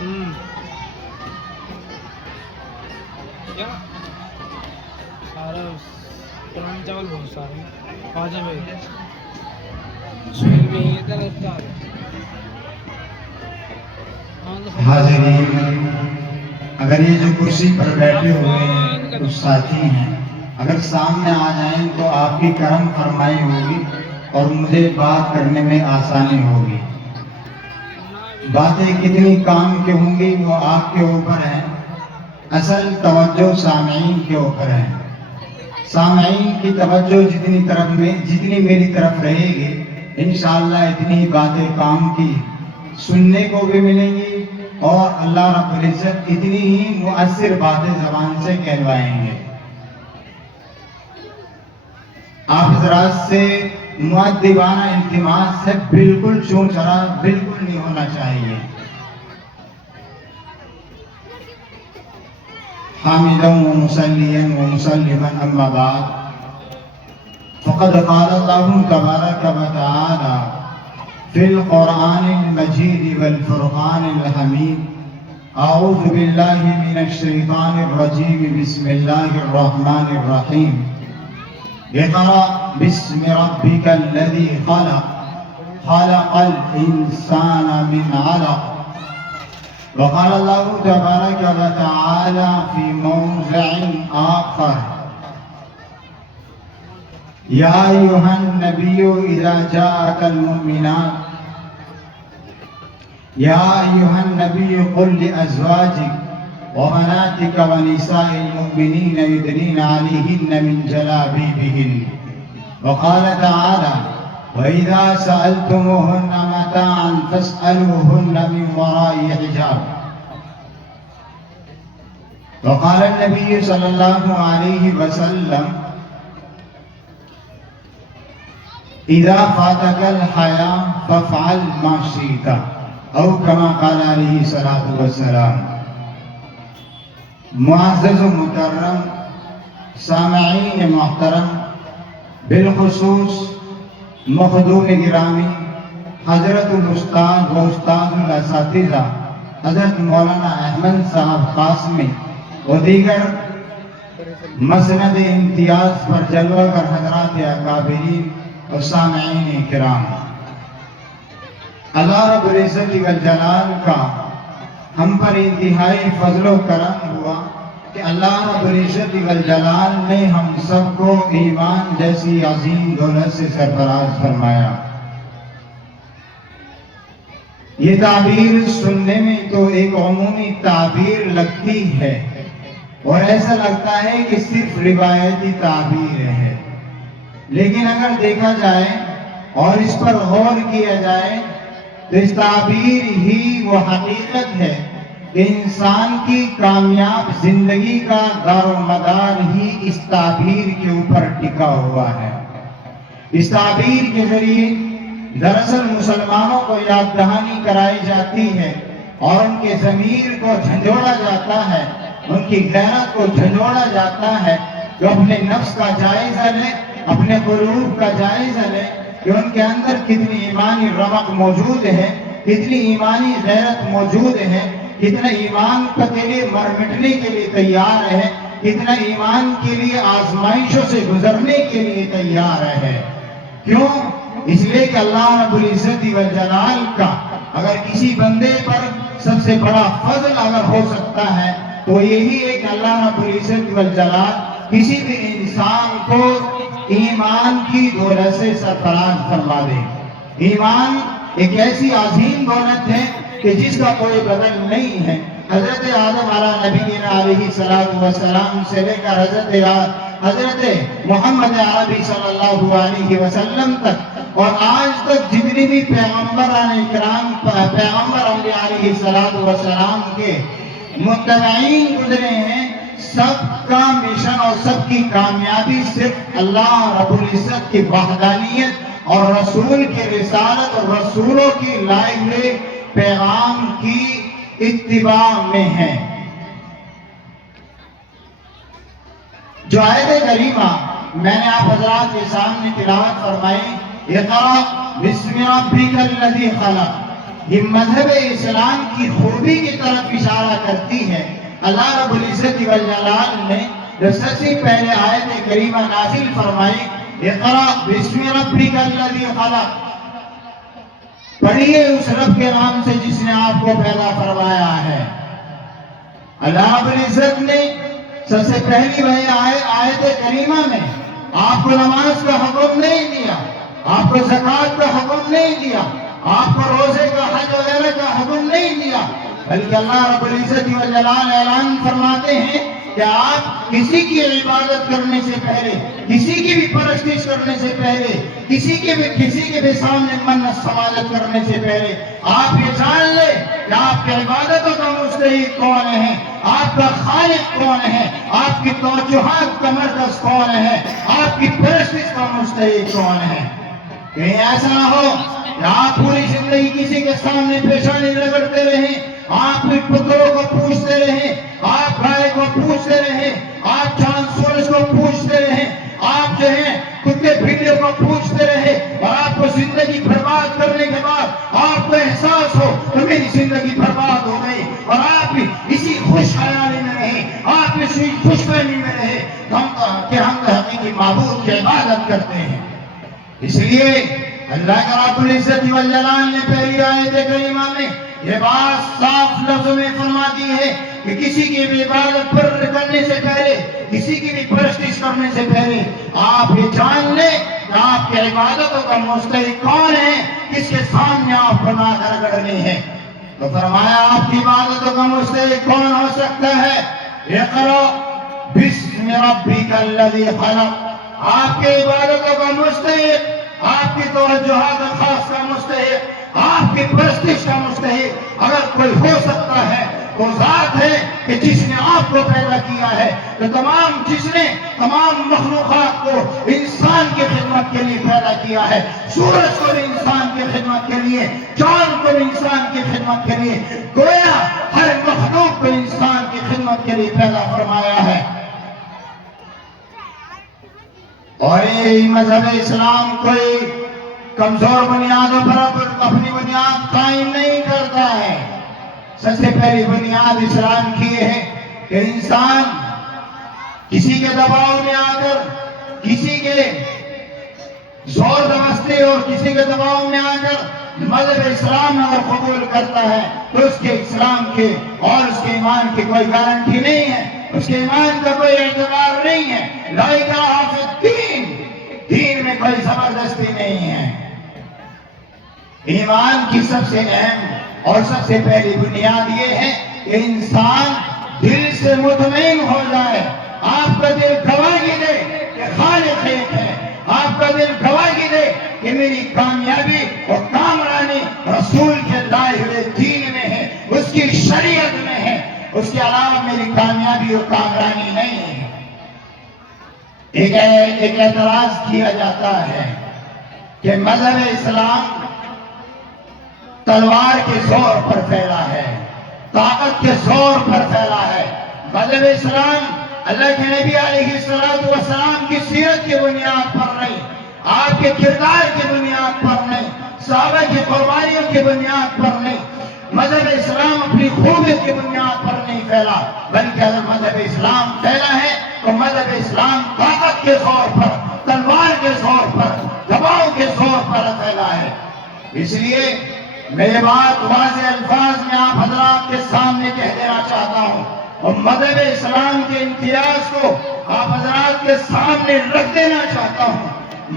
کیا سارا پرانے چاول بہت سارے واجب ہے سہیل میں یہ تھا افطار حاضرین، اگر یہ جو کرسی پر بیٹھے ہوئے ہیں کچھ ساتھی ہیں، اگر سامنے آ جائیں تو آپ کی کرم فرمائی ہوگی اور مجھے بات کرنے میں آسانی ہوگی۔ باتیں کتنی کام کی ہوں گی وہ آپ کے اوپر ہے، اصل توجہ سامعین کے اوپر ہے۔ سامعین کی توجہ جتنی میری طرف رہے گی انشاءاللہ اتنی باتیں کام کی سننے کو بھی ملیں گی اور اللہ رب العزت اتنی ہی مؤثر باتیں زبان سے کہلوائیں گے۔ آپ حضرات سے مؤدبانہ التماس ہے، بالکل چون چرا بالکل نہیں ہونا چاہیے۔ حامدا و مصلیا و مسلما اما بعد فقد قال اللہ تبارک و تعالی فی القرآن المجید والفرقان الحمید اعوذ باللہ من الشیطان الرجیم بسم اللہ الرحمن الرحیم اقرأ باسم ربک الذی خلق خلق الانسان من علق۔ وقال اللہ تبارک و تعالی فی موضع آخر یا ایھا النبی اذا جاءک المؤمنات یا ایھا النبی قل لأزواجک وبناتک ونساء المؤمنین یدنین علیہن من جلابیبہن۔ وقال تعالی وَإِذَا سَأَلْتُمُوهُنَّ مَتَاعًا فَاسْأَلُوهُنَّ مِنْ وَرَاءِ حِجَابٍ۔ وقال النبي صلى الله عليه وسلم إذا فاتك الحياء فافعل ما شئت أو كما قال عليه الصلاة والسلام۔ معزز و مکرم سامعین محترم، بالخصوص مخدوم گرامی حضرت الاستاذ و استاذ الاساتذہ حضرت مولانا احمد صاحب قاسمی و دیگر مسند امتیاز پر جلوہ گر حضرات اکابرین و سامعین کرام، اللہ رب العزت والجلال کا ہم پر انتہائی فضل و کرم ہوا کہ اللہ رب العزت والجلال نے ہم سب کو ایمان جیسی عظیم دولت سے سرفراز فرمایا۔ یہ تعبیر سننے میں تو ایک عمومی تعبیر لگتی ہے اور ایسا لگتا ہے کہ صرف روایتی تعبیر ہے، لیکن اگر دیکھا جائے اور اس پر غور کیا جائے تو اس تعبیر ہی وہ حقیقت ہے کہ انسان کی کامیاب زندگی کا دار و مدار ہی اس تعبیر کے اوپر ٹکا ہوا ہے۔ اس تعبیر کے ذریعے دراصل مسلمانوں کو یاد دہانی کرائی جاتی ہے اور ان کے ضمیر کو جھنجھوڑا جاتا ہے، ان کی غیرت کو جھنجھوڑا جاتا ہے کہ اپنے نفس کا جائزہ لیں، اپنے قلوب کا جائزہ لیں کہ ان کے اندر کتنی ایمانی رمق موجود ہے، کتنی ایمانی غیرت موجود ہے، کتنا ایمان کے لیے مر مٹنے کے لیے تیار ہے، کتنا ایمان کے لیے آزمائشوں سے گزرنے کے لیے تیار ہے۔ کیوں؟ اس لیے کہ اللہ رب العزت والجلال کا اگر کسی بندے پر سب سے بڑا فضل اگر ہو سکتا ہے تو یہی ہے کہ اللہ رب العزت والجلال کسی بھی انسان کو ایمان کی دولت سے سرفراز فرما دے۔ ایمان ایک ایسی عظیم دولت ہے کہ جس کا کوئی بدل نہیں ہے۔ حضرت آدم علیہ نبینا علیہ السلام سے لے کر حضرت محمد عربی صلی اللہ علیہ وسلم تک اور آج تک جتنی بھی پیغمبر انبیاء علیہ السلام کے متبعین گزرے ہیں، سب کا مشن اور سب کی کامیابی صرف اللہ رب العزت کی وحدانیت اور رسول کی رسالت اور رسولوں کی لائے ہوئے پیغام کی اتباع میں ہے۔ جو آیت کریمہ میں نے آپ حضرات کے سامنے تلاوت فرمائی، اقرأ بسم ربک الذی خلق، یہ مذہب اسلام کی خوبی کی طرف اشارہ کرتی ہے۔ اللہ رب العزت والجلال نے جو سب سے پہلے آیت کریمہ نازل فرمائی، اقرأ بسم ربک الذی خلق، پڑھیے اس رب کے نام سے جس نے آپ کو پیدا فرمایا ہے۔ اللہ رب العزت نے سب سے پہلی وہی آیت کریمہ میں آپ کو نماز کا حکم نہیں دیا، آپ کو زکوٰۃ کا حکم نہیں دیا، آپ کو روزے کا حج وغیرہ کا حکم نہیں دیا، بلکہ اللہ رب العزت والجلال اعلان فرماتے ہیں کہ آپ کسی کی عبادت کرنے سے پہلے، کسی کی بھی پرستش کرنے سے پہلے، کسی کے بھی سامنے منت سماجت کرنے سے پہلے آپ یہ جان لیں کہ آپ کی عبادتوں کا مستحق کون ہے، آپ کا خالق کون ہے، آپ کی توجہات کا مرکز کون ہے، آپ کی پرستش کا مستحق کون ہے۔ کہیں ایسا نہ ہو کہ آپ پوری زندگی کسی کے سامنے پیشانی رگڑتے رہیں، آپ پتھروں کو پوچھتے رہیں، آپ گائے کو پوچھتے رہیں، آپ چاند سورج کو پوچھتے رہیں، آپ جو ہے کتے بھیڑیوں کو پوچھتے رہے، اور آپ کو زندگی برباد کرنے کے بعد آپ کو احساس ہو کہ میری زندگی برباد ہو گئی، اور آپ اسی خوش خیالی میں رہے، آپ اسی خوش فہمی میں رہے کہ ہم تو حقیقی معبود کی عبادت کرتے ہیں۔ اس لیے اللہ کا رب العزت والجلال نے پہلی آیت کریمہ میں یہ بات صاف لفظوں میں فرما دی ہے کہ کسی کی بھی عبادت کرنے سے پہلے، کسی کی بھی پرستش کرنے سے پہلے آپ یہ جان لیں کہ آپ کی عبادتوں کا مستحق کون ہے، کس کے سامنے آپ کو ناک رگڑنی ہے۔ تو فرمایا آپ کی عبادتوں کا مستحق کون ہو سکتا ہے؟ اقرأ بسم ربک الذی خلق، آپ کی عبادتوں کا مستحق، آپ کی توجہات خاص کا مستحق، آپ کی پرستش کا مستحق اگر کوئی ہو سکتا ہے وہ ذات ہے کہ جس نے آپ کو پیدا کیا ہے، تو جس نے تمام مخلوقات کو انسان کی خدمت کے لیے پیدا کیا ہے، سورج کو بھی انسان کی خدمت کے لیے، چاند کو بھی انسان کی خدمت کے لیے، گویا ہر مخلوق کو انسان کی خدمت کے لیے پیدا فرمایا ہے۔ اور یہ مذہب اسلام کوئی کمزور بنیادوں پر اپنی بنیاد قائم نہیں کرتا ہے۔ سب سے پہلی بنیاد اسلام کی ہے کہ انسان کسی کے دباؤ میں آ کر، کسی کے زور زبردستی اور کسی کے دباؤ میں آ کر مذہب اسلام اگر قبول کرتا ہے تو اس کے اسلام کے اور اس کے ایمان کی کوئی گارنٹی نہیں ہے، اس کے ایمان کا کوئی اعتبار نہیں ہے۔ لا اکراہ فی الدین، دین میں کوئی زبردستی نہیں ہے۔ ایمان کی سب سے اہم اور سب سے پہلی بنیاد یہ ہے کہ انسان دل سے مطمئن ہو جائے، آپ کا دل گواہی دے کہ خالق ایک ہے، آپ کا دل گواہی دے کہ میری کامیابی اور کامرانی رسول کے لائے ہوئے دین میں ہے، اس کی شریعت میں ہے، اس کے علاوہ میری کامیابی اور کامرانی نہیں ہے۔ ایک اعتراض کیا جاتا ہے کہ مذہب اسلام تلوار کے زور پر پھیلا ہے، طاقت کے زور پر پھیلا ہے۔ مذہب اسلام اللہ کے نبی علیہ السلام کی سیرت کی بنیاد پر نہیں، آپ کے کردار کی بنیاد پر نہیں، صحابہ کی قربانیوں کی بنیاد پر نہیں، مذہب اسلام اپنی خوبیت کی بنیاد پر نہیں پھیلا، بلکہ اگر مذہب اسلام پھیلا ہے تو مذہب اسلام طاقت کے زور پر، تلوار کے زور پر، دباؤ کے زور پر پھیلا ہے۔ اس لیے میں یہ بات واضح الفاظ میں آپ حضرات کے سامنے کہہ دینا چاہتا ہوں، اور مذہب اسلام کے امتیاز کو آپ حضرات کے سامنے رکھ دینا چاہتا ہوں۔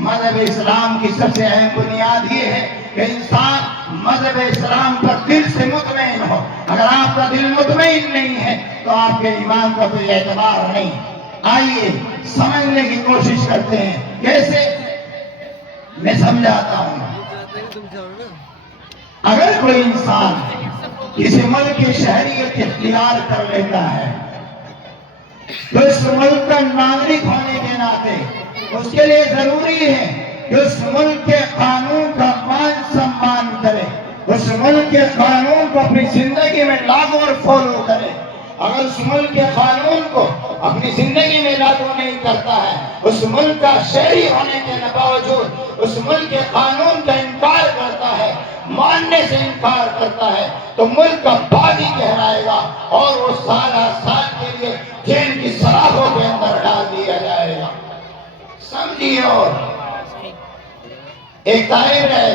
مذہب اسلام کی سب سے اہم بنیاد یہ ہے کہ انسان مذہب اسلام پر دل سے مطمئن ہو۔ اگر آپ کا دل مطمئن نہیں ہے تو آپ کے ایمان کا کوئی اعتبار نہیں۔ آئیے سمجھنے کی کوشش کرتے ہیں، کیسے؟ میں سمجھاتا ہوں۔ اگر کوئی انسان کسی ملک کی شہریت اختیار کر لیتا ہے تو اس ملک کا ناگرک ہونے کے ناطے اس کے لیے ضروری ہے کہ اس ملک کے قانون کا مان سمان کرے، اس ملک کے قانون کو اپنی زندگی میں لاگو اور فالو کرے۔ اگر اس ملک کے قانون کو اپنی زندگی میں لاگو نہیں کرتا ہے، اس ملک کا شہری ہونے کے باوجود اس ملک کے قانون کا انکار کرتا ہے، ماننے ماننے سے انکار کرتا ہے تو ملک کا باغی کہلائے گا اور وہ سالہ سال کے لیے جیل کی سلاخوں کے اندر ڈال دیا جائے گا۔ سمجھیے، اور ایک طالب ہے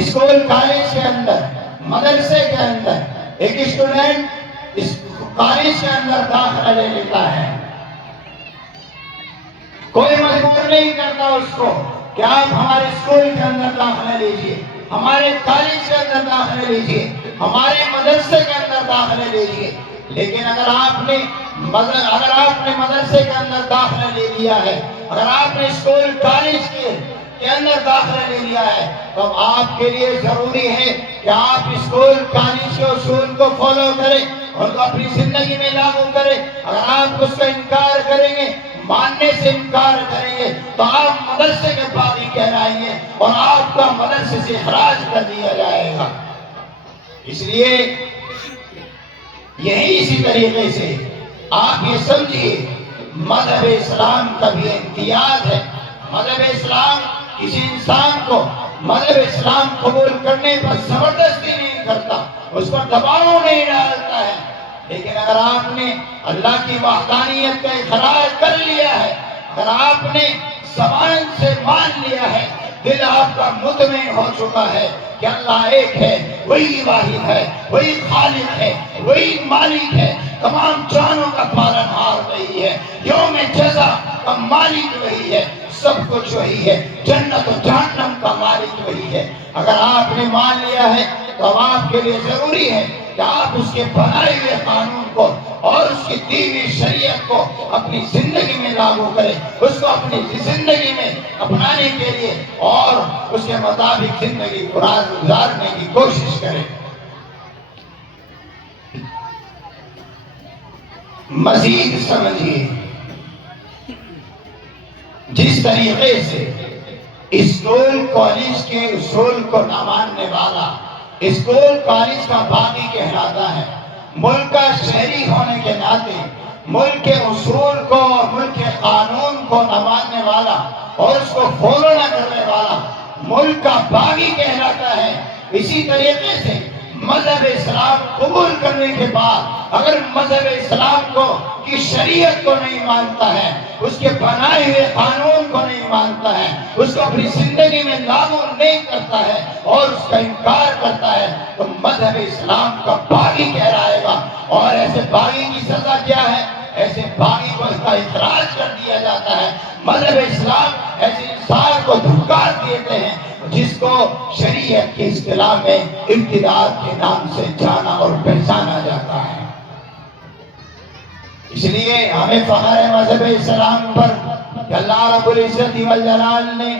اسکول کالج کے اندر، مدرسے کے اندر، ایک اسٹوڈنٹ اس کالج کے اندر داخلہ لے لیتا ہے، کوئی مجبور نہیں کرتا اس کو کہ آپ ہمارے اسکول کے اندر داخلہ لیجئے، ہمارے کالج کے اندر داخلہ لیجئے، ہمارے مدرسے کے اندر داخلہ لیجئے۔ لیکن اگر آپ نے مدرسے کے اندر داخلہ لے لیا ہے، اگر آپ نے اسکول کالج کے اندر داخلہ لے لیا ہے، تو آپ کے لیے ضروری ہے کہ آپ اسکول کالج کے اصول کو فالو کریں اور کو اپنی زندگی میں لاگو کریں۔ اگر آپ اس کا انکار کریں گے، ماننے سے انکار کریں گے، تو آپ مدرسے کے باغی کہلائیں گے اور آپ کا مدرسے سے اخراج کر دیا جائے گا۔ اس لیے اسی طریقے سے آپ یہ سمجھیے، مذہب اسلام کا بھی امتیاز ہے۔ مذہب اسلام کسی انسان کو مذہب اسلام قبول کرنے پر زبردستی نہیں کرتا، اس پر دباؤ نہیں ڈالتا ہے۔ لیکن اگر آپ نے اللہ کی وحدانیت کا اقرار کر لیا ہے، اگر آپ نے زبان سے مان لیا ہے، دل آپ کا مطمئن ہو چکا ہے کہ اللہ ایک ہے، وہی واحد ہے، وہی خالق ہے، وہی مالک ہے، تمام جانوں کا پالنہار وہی ہے، یوم جزا کا مالک وہی ہے، سب کچھ وہی ہے، جنت و جہنم کا مالک وہی ہے۔ اگر آپ نے مان لیا ہے تو آپ کے لیے ضروری ہے کہ آپ اس کے بنائے ہوئے قانون کو اور اس کی دی ہوئی شریعت کو اپنی زندگی میں لاگو کریں، اس کو اپنی زندگی میں اپنانے کے لیے اور اس کے مطابق زندگی گزارنے کی کوشش کریں۔ مزید سمجھیے، جس طریقے سے اسکول کالج کے اصول کو نہ ماننے والا اسکول کالج کا باغی کہلاتا ہے، ملک کا شہری ہونے کے ناطے ملک کے اصول کو اور ملک کے قانون کو نہ ماننے والا اور اس کو فالو نہ کرنے والا ملک کا باغی کہلاتا ہے۔ اسی طریقے سے مذہب اسلام قبول کرنے کے بعد اگر مذہب اسلام کی شریعت کو نہیں مانتا ہے، اس کے بنائے ہوئے قانون کو نہیں مانتا ہے، اس کو اپنی زندگی میں لاگو نہیں کرتا ہے اور اس کا انکار کرتا ہے، تو مذہب اسلام کا باغی کہلائے گا۔ اور ایسے باغی کی سزا کیا ہے؟ ایسے باغی کو اس کا اخراج کر دیا جاتا ہے۔ مذہب اسلام ایسے انسان کو دھکار دیتے ہیں جس کو شریعت کی اصطلاح میں ابتداء کے نام سے جانا اور پہچانا جاتا ہے۔ اس لیے ہمیں فخر ہے مذہب اسلام پر کہ اللہ رب العزت والجلال نے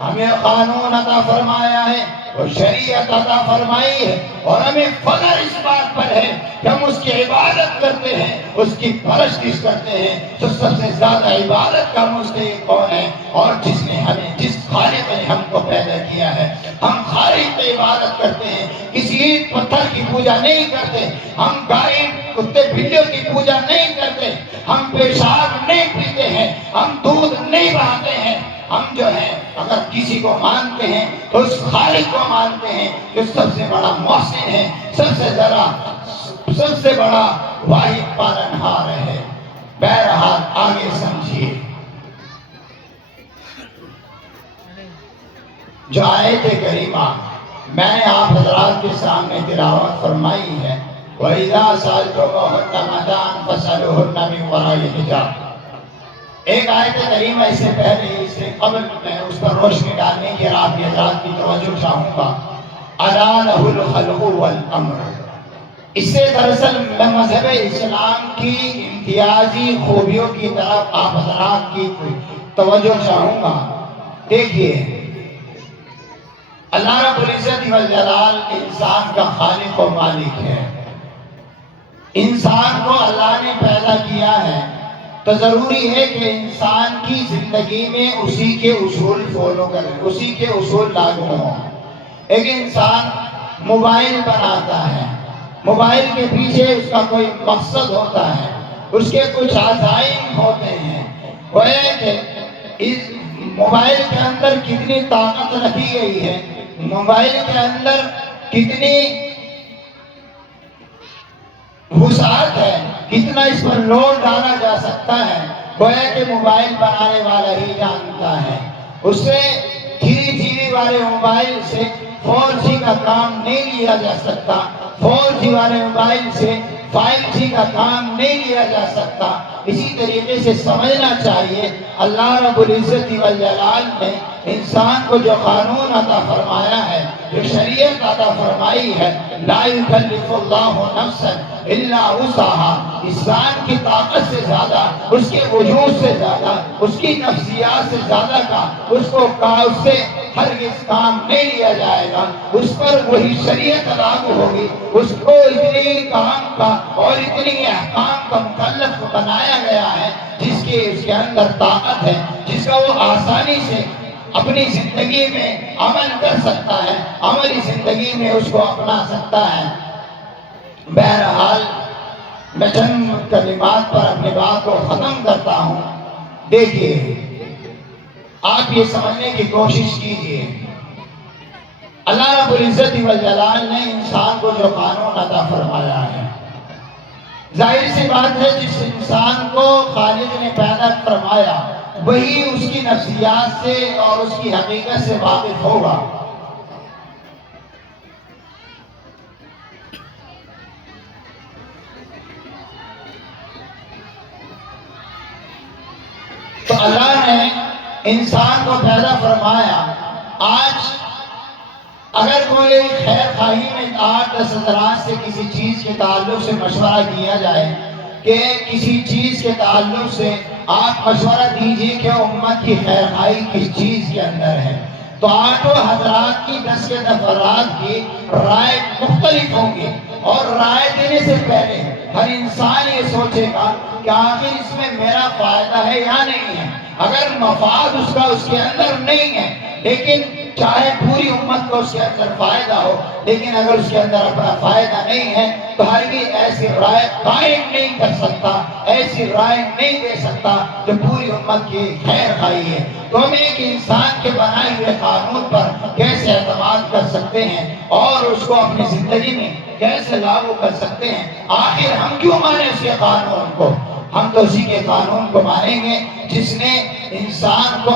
ہمیں قانون عطا فرمایا ہے اور شریعت عطا فرمائی ہے، اور ہمیں فخر اس بات پر ہے کہ ہم اس کی عبادت کرتے ہیں، اس کی پرستش کرتے ہیں۔ تو سب سے زیادہ عبادت کا مستحق کون ہے؟ اور جس خالق نے ہم کو پیدا کیا ہے، ہم خالق کی عبادت کرتے ہیں، کسی اینٹ پتھر کی پوجا نہیں کرتے، ہم گائے کتے بھیڑیوں کی پوجا نہیں کرتے، ہم پیشاب نہیں پیتے ہیں، ہم دودھ نہیں بہاتے ہیں۔ ہم جو ہیں اگر کسی کو مانتے ہیں تو اس خالق کو مانتے ہیں جو سب سے بڑا محسن ہے، سب سے بڑا واحد پالنہار ہے۔ بہرحال آگے سمجھیے، جو آیت کریمہ میں نے آپ حضرات کے سامنے تلاوت فرمائی ہے، وَإِذَا سَأَلْتُمُوهُنَّ مَتَاعًا فَاسْأَلُوهُنَّ مِنْ وَرَاءِ حِجَابٍ۔ ایک آیت کریمہ اس سے پہلے اس سے قبل میں اس پر روشنی ڈالنے کی اور آپ حضرات کی توجہ چاہوں گا۔ أَلَا لَهُ الْخَلْقُ وَالْأَمْرُ، اس سے دراصل میں مذہب اسلام کی امتیازی خوبیوں کی طرف آپ حضرات کی توجہ چاہوں گا۔ دیکھیے، اللہ رب العزت والجلال انسان کا خالق و مالک ہے۔ انسان کو اللہ نے پیدا کیا ہے تو ضروری ہے کہ انسان کی زندگی میں اسی کے اصول فالو کرے، اسی کے اصول لاگو ہوں۔ ایک انسان موبائل بناتا ہے، موبائل کے پیچھے اس کا کوئی مقصد ہوتا ہے، اس کے کچھ عزائم ہوتے ہیں۔ وہ ہے کہ اس موبائل کے اندر کتنی طاقت رکھی گئی ہے، موبائل کے اندر کتنی وسعت ہے، کتنا اس پر لوڈ ڈالا جا سکتا ہے، گویا کہ موبائل بنانے والا ہی جانتا ہے۔ اس سے 3G والے موبائل سے 4G کا کام نہیں لیا جا سکتا، 4G والے موبائل سے 5G کا کام نہیں لیا جا سکتا۔ اسی طریقے سے سمجھنا چاہیے اللہ رب العزت والجلال نے انسان کو جو قانون عطا فرمایا ہے، جو شریعت عطا فرمائی ہے، لا یکلف اللہ نفسا الا وسعها، انسان کی طاقت سے زیادہ، اس کے وجود سے زیادہ، اس کی نفسیات سے زیادہ کا اس سے ہرگز کام نہیں لیا جائے گا۔ اس پر وہی شریعت لاگو ہوگی، اس کو اتنی کام کا اور اتنی احکام کا مکلف بنایا گیا ہے جس کی اس کے اندر طاقت ہے، جس کا وہ آسانی سے اپنی زندگی میں عمل کر سکتا ہے، عملی زندگی میں اس کو اپنا سکتا ہے۔ بہرحال میں چند کلمات پر اپنی بات کو ختم کرتا ہوں۔ دیکھیے، آپ یہ سمجھنے کی کوشش کیجئے، اللہ رب العزت والجلال نے انسان کو جو قانون عطا فرمایا ہے، ظاہر سی بات ہے جس انسان کو خالق نے پیدا فرمایا وہی اس کی نفسیات سے اور اس کی حقیقت سے واقف ہوگا۔ تو اللہ نے انسان کو پیدا فرمایا۔ آج اگر کوئی خیر خواہی میں 8-10 حضرات سے کسی چیز کے تعلق سے مشورہ کیا جائے کہ کسی چیز کے تعلق سے آپ مشورہ دیجئے کہ امت کی خیر خواہی کس چیز کے اندر ہے، تو 8 حضرات کی 10 کے افراد کی رائے مختلف ہوں گی، اور رائے دینے سے پہلے ہر انسان یہ سوچے گا کہ آخر اس میں میرا فائدہ ہے یا نہیں ہے۔ اگر مفاد اس کا اس کے اندر نہیں ہے، لیکن چاہے پوری امت کو اس کے اندر فائدہ ہو، لیکن اگر اس کے اندر اپنا فائدہ نہیں ہے تو ہرگز ایسی رائے قائم نہیں کر سکتا، ایسی رائے نہیں دے سکتا جو پوری امت کی خیر خواہی ہے۔ تو ہم ایک انسان کے بنائے ہوئے قانون پر کیسے اعتماد کر سکتے ہیں اور اس کو اپنی زندگی میں کیسے لاگو کر سکتے ہیں؟ آخر ہم کیوں مانیں اس کے قانون کو؟ ہم تو اسی کے قانون کو مانیں گے جس نے انسان کو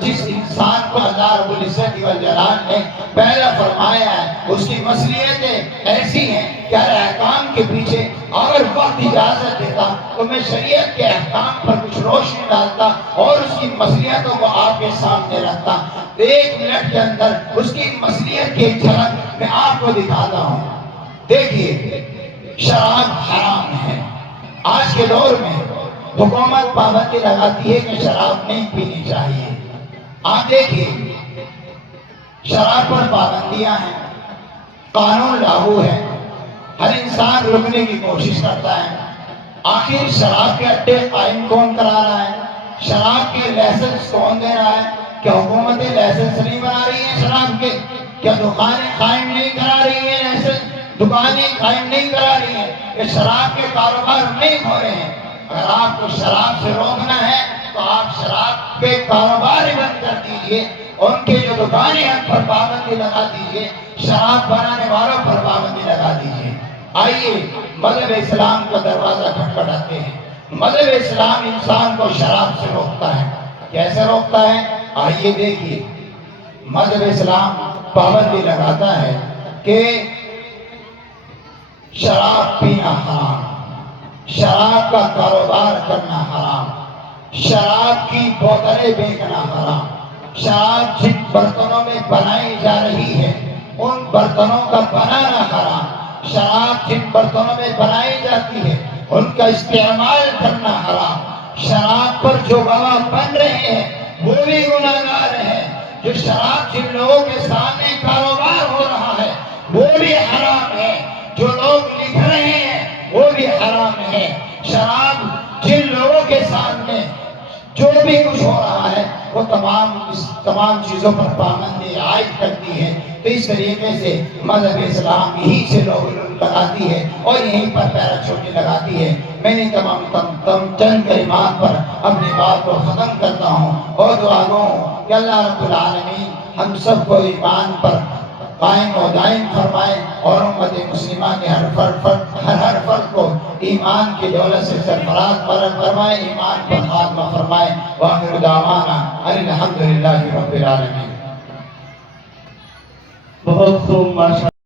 جس انسان کو اللہ رب العزت والجلال نے پیدا فرمایا ہے۔ اس کی مصلحتیں ایسی ہیں کہ ہر احکام کے پیچھے اگر وقت اجازت دیتا تو میں شریعت کے احکام پر کچھ روشنی ڈالتا اور اس کی مصلحتوں کو آپ کے سامنے رکھتا۔ 1 منٹ کے اندر اس کی مصلحت کی ایک جھلک میں آپ کو دکھاتا ہوں۔ دیکھیے، شراب حرام ہے۔ آج کے دور میں حکومت پابندی لگاتی ہے کہ شراب نہیں پینی چاہیے۔ آپ دیکھیے، شراب پر پابندیاں ہیں، قانون لاگو ہے، ہر انسان رکنے کی کوشش کرتا ہے۔ آخر شراب کے اڈے قائم کون کرا رہا ہے؟ شراب کے لائسنس کون دے رہا ہے؟ کیا حکومتیں لائسنس نہیں بنا رہی ہیں شراب کے؟ کیا دکانیں قائم نہیں کرا رہی ہیں لائسنس؟ دکانیں قائم نہیں کرا رہی ہیں کہ شراب کے کاروبار نہیں ہو رہے ہیں؟ اگر آپ کو شراب سے روکنا ہے تو آپ شراب کے کاروبار بند کر دیجئے، ان کے جو دکانیں ہیں پر پابندی لگا دیجئے، شراب بنانے والوں پر پابندی لگا دیجئے۔ آئیے مذہب اسلام کا دروازہ کھٹکھٹاتے ہیں۔ مذہب اسلام انسان کو شراب سے روکتا ہے۔ کیسے روکتا ہے؟ آئیے دیکھیے، مذہب اسلام پابندی لگاتا ہے کہ شراب پینا حرام، شراب کا کاروبار کرنا حرام، شراب کی بوتلیں بیچنا حرام، شراب جن برتنوں میں بنائی جا رہی ہے ان برتنوں کا بنانا حرام، شراب جن برتنوں میں بنائی جاتی ہے ان کا استعمال کرنا حرام، شراب پر جو گواہ بن رہے ہیں وہ بھی گناہگار ہیں، جو شراب جن لوگوں کے سامنے کاروبار ہو رہا ہے وہ بھی حرام ہے، جو لوگ لکھ رہے ہیں وہ بھی حرام ہے۔ شراب جن لوگوں کے سامنے جو بھی کچھ ہو رہا ہے وہ تمام چیزوں پر پابندی عائد کرتی ہے۔ تو اس طریقے سے مذہب اسلام یہی سے لوگ لگاتی ہے اور یہیں پر پیرا چوٹی لگاتی ہے۔ میں نے تمام چند کلمات پر اپنی بات کو ختم کرتا ہوں اور دعا گو کہ اللہ رب العالمین ہم سب کو ایمان پر قائم و دائم فرمائے اور امت مسلمہ کے ہر فرد کو ایمان کی دولت سے سرفراز فرمائے، ایمان پر خاتمہ فرمائے۔ وآخر دعوانا الحمدللہ رب العالمین۔ بہت خوب، ماشاء